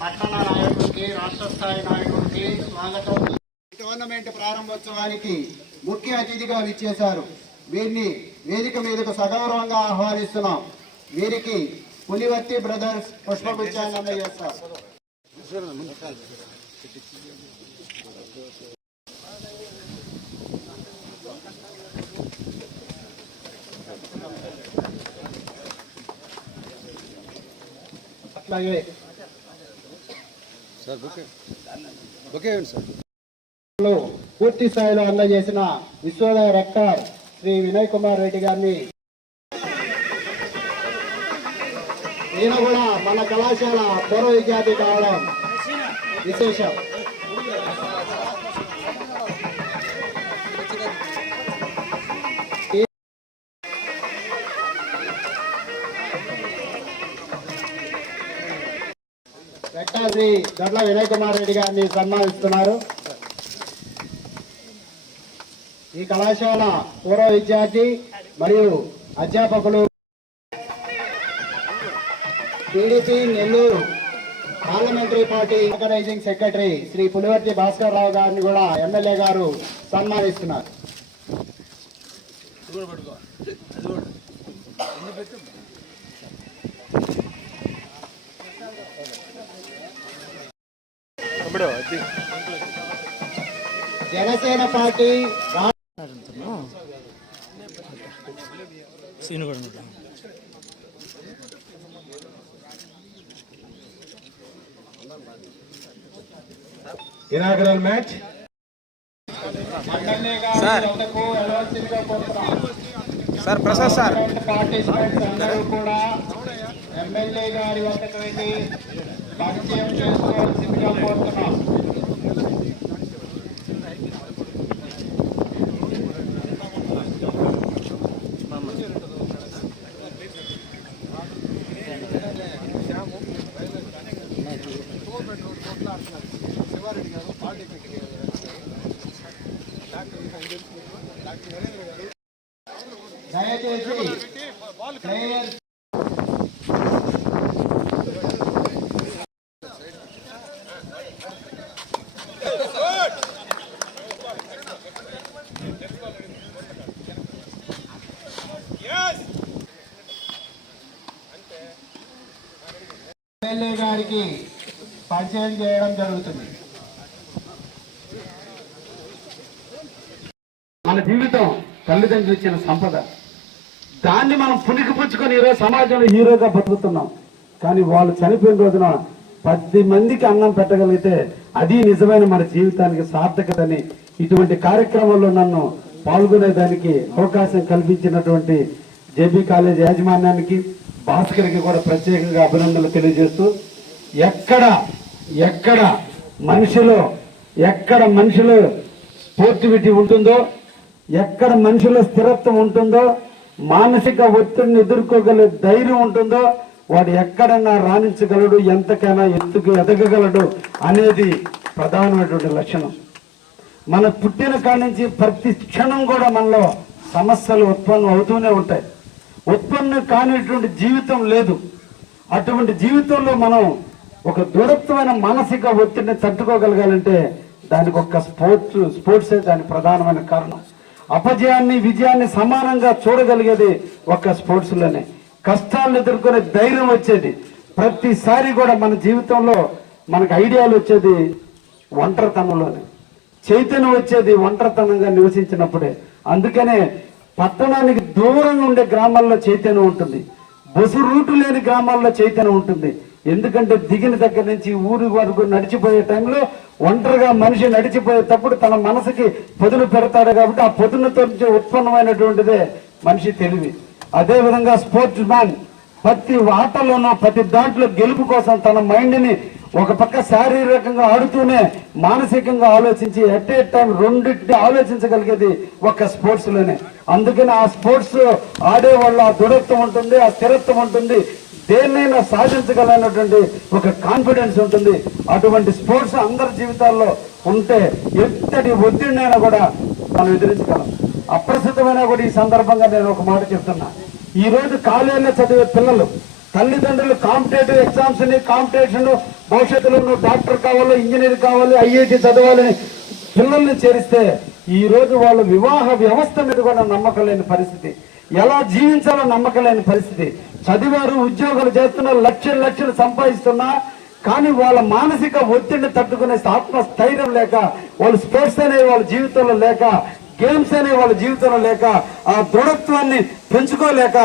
పట్టణ నాయకుడికి, రాష్ట్ర స్థాయి నాయకుడికి స్వాగతం. టోర్నమెంట్ ప్రారంభోత్సవానికి ముఖ్య అతిథిగా విచ్చేశారు. వీరిని వేదిక మీదకు సగౌరవంగా ఆహ్వానిస్తున్నాం. వీరికి పులివర్తి బ్రదర్స్ పుష్పగుచ్చాన్ని అందజేస్తారు. అట్లాగే పూర్తి స్థాయిలో అందజేసిన విశ్వోదయ రెక్టర్ శ్రీ వినయ్ కుమార్ రెడ్డి గారిని, ఈయన కూడా మన కళాశాల పూర్వ విద్యార్థి కావడం విశేషం. రెక్టర్ శ్రీ దొడ్ల వినయ్ కుమార్ రెడ్డి గారిని సన్మానిస్తున్నారు. ఈ కళాశాల పూర్వ విద్యార్థి మరియు అధ్యాపకులు, TDP Nellore parliamentary party organizing secretary Shri Pulivarthi Bhaskar Rao గారిని కూడా ఎమ్మెల్యే గారు సన్మానిస్తున్నారు. Janasena party inaugural match sir Prasad sir participants అందరూ కూడా ఎమ్మెల్యే గారి వద్దకు వెళ్ళి పరిచయం చేసుకోవాల్సిందిగా కోరుతున్నాం. దయచేసి ప్లేయర్స్ ఎమ్మెల్యే గారికి పరిచయం చేయడం జరుగుతుంది. మన జీవితం తల్లిదండ్రులు ఇచ్చిన సంపద, దాన్ని మనం పుణికిపుచ్చుకొని ఈరోజు సమాజంలో హీరోగా బతుకుతున్నాం. కానీ వాళ్ళు చనిపోయిన రోజున 10 మందికి అన్నం పెట్టగలిగితే అది నిజమైన మన జీవితానికి సార్థకతని ఇటువంటి కార్యక్రమంలో నన్ను పాల్గొనేదానికి అవకాశం కల్పించినటువంటి జేబీ కాలేజ్ యాజమాన్యానికి, భాస్కర్కి కూడా ప్రత్యేకంగా అభినందనలు తెలియజేస్తూ, ఎక్కడ మనిషిలో స్పోర్టివిటీ ఉంటుందో, ఎక్కడ మనిషిలో స్థిరత్వం ఉంటుందో, మానసిక ఒత్తిడిని ఎదుర్కోగల ధైర్యం ఉంటుందో, వాడు ఎక్కడన్నా రాణించగలడు, ఎంతకైనా ఎత్తుకు ఎదగగలడు అనేది ప్రధానమైనటువంటి లక్షణం. మన పుట్టిన కాడి నుంచి ప్రతి క్షణం కూడా మనలో సమస్యలు ఉత్పన్నం అవుతూనే ఉంటాయి. ఉత్పన్నం కానిటువంటి జీవితం లేదు. అటువంటి జీవితంలో మనం ఒక దృఢత్వమైన మానసిక ఒత్తిడిని తట్టుకోగలగాలంటే దానికి ఒక స్పోర్ట్సే దాని ప్రధానమైన కారణం. అపజయాన్ని విజయాన్ని సమానంగా చూడగలిగేది ఒక స్పోర్ట్స్లోనే. కష్టాలను ఎదుర్కొనే ధైర్యం వచ్చేది ప్రతిసారి కూడా మన జీవితంలో మనకు ఐడియాలు వచ్చేది ఒంటరితనంలోనే, చైతన్యం వచ్చేది ఒంటరితనంగా నివసించినప్పుడే. అందుకనే పట్టణానికి దూరంగా ఉండే గ్రామాల్లో చైతన్యం ఉంటుంది, బస్సు రూటు లేని గ్రామాల్లో చైతన్యం ఉంటుంది. ఎందుకంటే దిగిన దగ్గర నుంచి ఊరి వరకు నడిచిపోయే టైంలో ఒంటరిగా మనిషి నడిచిపోయేటప్పుడు తన మనసుకి పొదును పెడతాడు. కాబట్టి ఆ పొదునుతో ఉత్పన్నమైనటువంటిదే మనిషి తెలివి. అదేవిధంగా స్పోర్ట్స్ మ్యాన్ ప్రతి ఆటలోనూ ప్రతి దాంట్లో గెలుపు కోసం తన మైండ్ని ఒక పక్క శారీరకంగా ఆడుతూనే మానసికంగా ఆలోచించి ఎట్ ఏ టైం రెండింటిని ఆలోచించగలిగేది ఒక స్పోర్ట్స్ లోనే. అందుకని ఆ స్పోర్ట్స్ ఆడే వాళ్ళ ఆ దృఢత్వం ఉంటుంది, ఆ స్థిరత్వం ఉంటుంది, దేన్నైనా సాధించగలనటువంటి ఒక కాన్ఫిడెన్స్ ఉంటుంది. అటువంటి స్పోర్ట్స్ అందరి జీవితాల్లో ఉంటే ఎంతటి ఒత్తిడినైనా కూడా మనం ఎదిరించగలం. అప్రస్తుతమైనా కూడా ఈ సందర్భంగా నేను ఒక మాట చెప్తున్నా. ఈ రోజు కాలేజీలో చదివే పిల్లలు తల్లిదండ్రులు కాంపిటేటివ్ ఎగ్జామ్స్ ని, కాంపిటీషన్, భవిష్యత్తులో నువ్వు డాక్టర్ కావాలి, ఇంజనీర్ కావాలి, ఐఐటి చదవాలని పిల్లల్ని చేరిస్తే ఈ రోజు వాళ్ళు వివాహ వ్యవస్థ మీద కూడా నమ్మకం లేని పరిస్థితి, ఎలా జీవించాలో నమ్మకం లేని పరిస్థితి. చదివారు, ఉద్యోగాలు చేస్తున్నారు, లక్షలు సంపాదిస్తున్నా కానీ వాళ్ళ మానసిక ఒత్తిడిని తట్టుకునే ఆత్మస్థైర్యం లేక, వాళ్ళు స్పోర్ట్స్ అనేవి వాళ్ళ జీవితంలో లేక, గేమ్స్ అనేవి వాళ్ళ జీవితంలో లేక, ఆ దృఢత్వాన్ని పెంచుకోలేక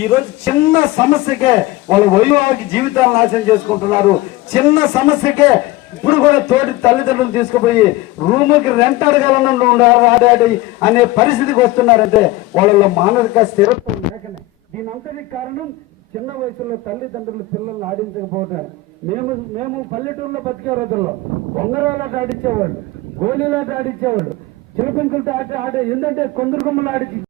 ఈ రోజు చిన్న సమస్యకే వాళ్ళ వైవాహిక జీవితాలను నాశనం చేసుకుంటున్నారు. చిన్న సమస్యకే ఇప్పుడు కూడా తోటి తల్లిదండ్రులు తీసుకుపోయి రూముకి రెంట్ అడగాలన్నా ఆడాడి అనే పరిస్థితికి వస్తున్నారంటే వాళ్ళలో మానసిక స్థిరత్వం లేకనే. దీని అంతటికి కారణం చిన్న వయసులో తల్లిదండ్రులు పిల్లల్ని ఆడించకపోవటం. మేము పల్లెటూరులో బతికే రోజుల్లో బొంగరాలాట ఆడించేవాళ్ళు, గోళీలాట ఆడించేవాళ్ళు, చిలపెంకులతో ఆడే ఏంటంటే కొందరు గుమ్మలు ఆడించి